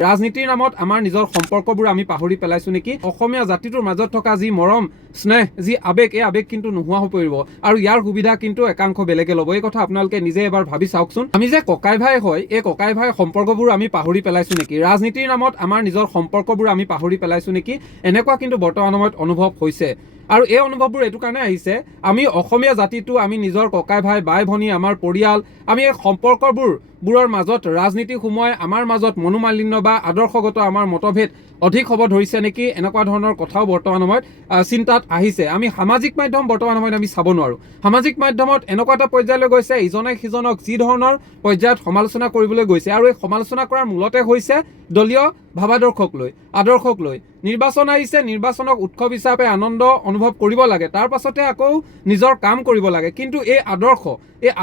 ৰাজনীতিৰ নামত আমাৰ নিজৰ সম্পৰ্কবোৰ আমি পাহৰি পেলাইছো নেকি? অসমীয়া জাতিটোৰ মাজত থকা যি মৰম স্নেহ যি আবেগ, এই আবেগ কিন্তু নোহোৱা হৈ পৰিব আৰু ইয়াৰ সুবিধা কিন্তু একাংশ বেলেগে ল'ব। এই কথা আপোনালোকে নিজে এবাৰ ভাবি চাওকচোন। আমি যে ককাই ভাই হয়, এই ককাই ভাই সম্পৰ্কবোৰ আমি পাহৰি পেলাইছো নেকি? ৰাজনীতিৰ নামত আমাৰ নিজৰ সম্পৰ্কবোৰ আমি পাহৰি পেলাইছো নেকি? এনেকুৱা কিন্তু বৰ্তমান সময়ত অনুভৱ হৈছে। আৰু এই অনুভৱবোৰ এইটো কাৰণে আহিছে, আমি অসমীয়া জাতিটো, আমি নিজৰ ককাই ভাই বাই ভনী, আমাৰ পৰিয়াল, আমি এই সম্পৰ্কবোৰৰ মাজত ৰাজনীতি সোমোৱাই আমাৰ মাজত মনোমালিন্য বা আদৰ্শগত আমাৰ মতভেদ অধিক হ'ব ধৰিছে নেকি? এনেকুৱা ধৰণৰ কথাও বৰ্তমান সময়ত চিন্তাত আহিছে। আমি সামাজিক মাধ্যম বৰ্তমান সময়ত আমি চাব নোৱাৰোঁ। সামাজিক মাধ্যমত এনেকুৱা এটা পৰ্যায়লৈ গৈছে, ইজনে সিজনক যি ধৰণৰ পৰ্যায়ত সমালোচনা কৰিবলৈ গৈছে, আৰু এই সমালোচনা কৰাৰ মূলতে হৈছে দলীয় ভাৱাদৰ্শক লৈ, আদৰ্শক লৈ। নিৰ্বাচন আহিছে, নিৰ্বাচনক উৎসৱ হিচাপে আনন্দ অনুভৱ কৰিব লাগে, তাৰ পাছতে আকৌ নিজৰ কাম কৰিব লাগে। কিন্তু এই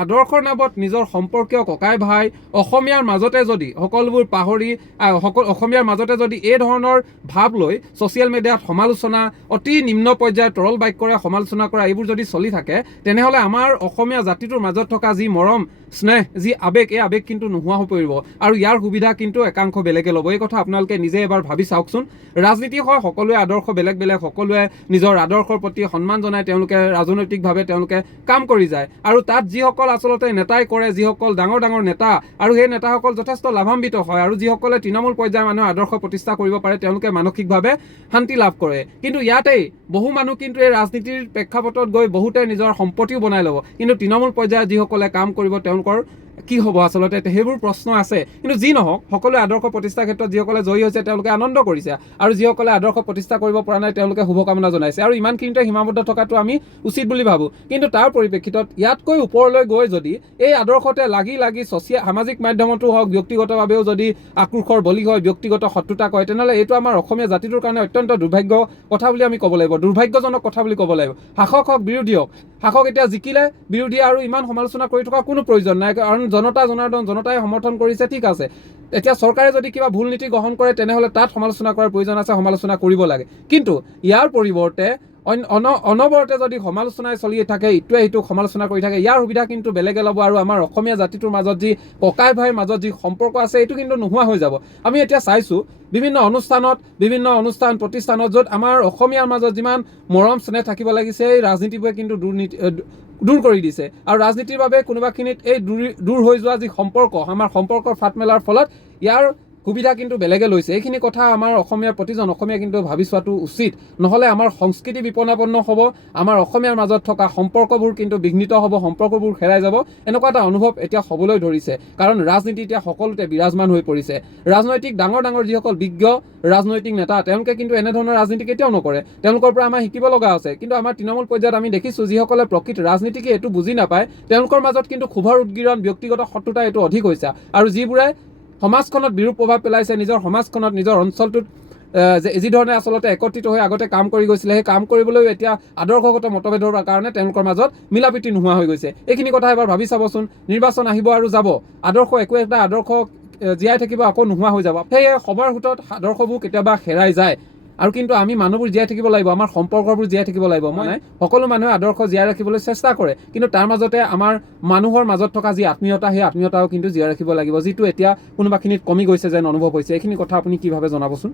আদৰ্শৰ নামত নিজৰ সম্পৰ্কীয় ককাই ভাই অসমীয়াৰ মাজতে যদি সকলোবোৰ পাহৰি অসমীয়াৰ মাজতে যদি এই ধৰণৰ ভাৱ লৈ ছ'চিয়েল মিডিয়াত সমালোচনা, অতি নিম্ন পৰ্যায়ৰ তৰল বাক্যৰে সমালোচনা কৰা, এইবোৰ যদি চলি থাকে, তেনেহ'লে আমাৰ অসমীয়া জাতিটোৰ মাজত থকা যি মৰম স্নেহ যি আবেগ, এই আবেগ কিন্তু নোহোৱা হৈ পৰিব আৰু ইয়াৰ সুবিধা কিন্তু একাংশ বেলেগে ল'ব। এই কথা আপোনালোকে নিজে এবাৰ ভাবি চাওকচোন। ৰাজনীতি হয়, সকলোৱে আদৰ্শ বেলেগ বেলেগ, সকলোৱে নিজৰ আদৰ্শৰ প্ৰতি সন্মান জনাই তেওঁলোকে ৰাজনৈতিকভাৱে তেওঁলোকে কাম কৰি যায়। আৰু তাত যিসকল আচলতে নেতাই কৰে, যিসকল ডাঙৰ ডাঙৰ নেতা, আৰু সেই নেতাসকল যথেষ্ট লাভান্বিত হয়, আৰু যিসকলে তৃণমূল পৰ্যায়ৰ মানুহৰ আদৰ্শ প্ৰতিষ্ঠা কৰিব পাৰে, তেওঁলোকে মানসিকভাৱে শান্তি লাভ কৰে। কিন্তু ইয়াতেই বহু মানুহ কিন্তু এই ৰাজনীতিৰ প্ৰেক্ষাপটত গৈ বহুতে নিজৰ সম্পত্তিও বনাই ল'ব। কিন্তু তৃণমূল পৰ্যায়ত যিসকলে কাম কৰিব তেওঁলোকৰ কি হ'ব আচলতে, সেইবোৰ প্ৰশ্ন আছে। কিন্তু যি নহওক, সকলোৱে আদৰ্শ প্ৰতিষ্ঠাৰ ক্ষেত্ৰত যিসকলে জয়ী হৈছে তেওঁলোকে আনন্দ কৰিছে, আৰু যিসকলে আদৰ্শ প্ৰতিষ্ঠা কৰিব পৰা নাই তেওঁলোকে শুভকামনা জনাইছে, আৰু ইমানখিনিতে সীমাবদ্ধ থকাটো আমি উচিত বুলি ভাবোঁ। কিন্তু তাৰ পৰিপ্ৰেক্ষিতত ইয়াতকৈ ওপৰলৈ গৈ যদি এই আদৰ্শতে লাগি সামাজিক মাধ্যমতো হওক, ব্যক্তিগতভাৱেও যদি আক্ৰোশৰ বলি হয়, ব্যক্তিগত শত্ৰুতা কৰে, তেনেহ'লে এইটো আমাৰ অসমীয়া জাতিটোৰ কাৰণে অত্যন্ত দুৰ্ভাগ্য কথা বুলি আমি ক'ব লাগিব, দুৰ্ভাগ্যজনক কথা বুলি ক'ব লাগিব। শাসক হওক বিৰোধী হওক, শাসক এতিয়া জিকিলে, বিৰোধী আৰু ইমান সমালোচনা কৰি থকা কোনো প্ৰয়োজন নাই, কাৰণ জনতাই সমৰ্থন কৰিছে, ঠিক আছে। এতিয়া চৰকাৰে যদি কিবা ভুল নীতি গ্ৰহণ কৰে, তেনেহ'লে তাত সমালোচনা কৰাৰ প্ৰয়োজন আছে, সমালোচনা কৰিব লাগে। কিন্তু ইয়াৰ পৰিৱৰ্তে অনবৰতে যদি সমালোচনাই চলি থাকে, ইটোৱে সিটোক সমালোচনা কৰি থাকে, ইয়াৰ সুবিধা কিন্তু বেলেগে ল'ব, আৰু আমাৰ অসমীয়া জাতিটোৰ মাজত যি ককাই ভাইৰ মাজত যি সম্পৰ্ক আছে, এইটো কিন্তু নোহোৱা হৈ যাব। আমি এতিয়া চাইছোঁ বিভিন্ন অনুষ্ঠান প্ৰতিষ্ঠানত য'ত আমাৰ অসমীয়াৰ মাজত যিমান মৰম স্নেহ থাকিব লাগিছে, এই ৰাজনীতিবোৰে কিন্তু দূৰ কৰি দিছে। আৰু ৰাজনীতিৰ বাবে কোনোবাখিনিত এই দূৰ হৈ যোৱা যি সম্পৰ্ক, আমাৰ সম্পৰ্কৰ ফাট মেলাৰ ফলত ইয়াৰ সুবিধা কিন্তু বেলেগে লৈছে। এইখিনি কথা আমাৰ অসমীয়াৰ প্ৰতিজন অসমীয়া কিন্তু ভাবি চোৱাটো উচিত, নহ'লে আমাৰ সংস্কৃতি বিপন্নপন্ন হ'ব, আমাৰ অসমীয়াৰ মাজত থকা সম্পৰ্কবোৰ কিন্তু বিঘ্নিত হ'ব, সম্পৰ্কবোৰ হেৰাই যাব, এনেকুৱা এটা অনুভৱ এতিয়া হ'বলৈ ধৰিছে। কাৰণ ৰাজনীতি এতিয়া সকলোতে বিৰাজমান হৈ পৰিছে। ৰাজনৈতিক ডাঙৰ যিসকল বিজ্ঞ ৰাজনৈতিক নেতা, তেওঁলোকে কিন্তু এনেধৰণৰ ৰাজনীতি কেতিয়াও নকৰে, তেওঁলোকৰ পৰা আমাৰ শিকিব লগা আছে। কিন্তু আমাৰ তৃণমূল পৰ্যায়ত আমি দেখিছোঁ, যিসকলে প্ৰকৃত ৰাজনীতিকে এইটো বুজি নাপায়, তেওঁলোকৰ মাজত কিন্তু ক্ষোভৰ উদগীৰণ, ব্যক্তিগত শত্ৰুতা এইটো অধিক হৈছে, আৰু যিবোৰে সমাজখনত বিৰূপ প্ৰভাৱ পেলাইছে, নিজৰ সমাজখনত, নিজৰ অঞ্চলটোত যি ধৰণে আচলতে একত্ৰিত হৈ আগতে কাম কৰি গৈছিলে, সেই কাম কৰিবলৈও এতিয়া আদৰ্শগত মতভেদৰ কাৰণে তেওঁলোকৰ মাজত মিলাপ্ৰীতি নোহোৱা হৈ গৈছে। এইখিনি কথা এবাৰ ভাবি চাবচোন। নিৰ্বাচন আহিব আৰু যাব, আদৰ্শ একো এটা আদৰ্শ জীয়াই থাকিব, আকৌ নোহোৱা হৈ যাব। সেয়ে সময়ৰ সোঁতত আদৰ্শবোৰ কেতিয়াবা হেৰাই যায়, আৰু কিন্তু আমি মানুহবোৰ জীয়াই থাকিব লাগিব, আমাৰ সম্পৰ্কবোৰ জীয়াই থাকিব লাগিব। সকলো মানুহে আদৰ্শ জীয়াই ৰাখিবলৈ চেষ্টা কৰে, কিন্তু তাৰ মাজতে আমাৰ মানুহৰ মাজত থকা যি আত্মীয়তা, সেই আত্মীয়তাও কিন্তু জীয়াই ৰাখিব লাগিব, যিটো এতিয়া কোনোবাখিনিত কমি গৈছে যেন অনুভৱ হৈছে। এইখিনি কথা আপুনি কি ভাবে জনাবচোন।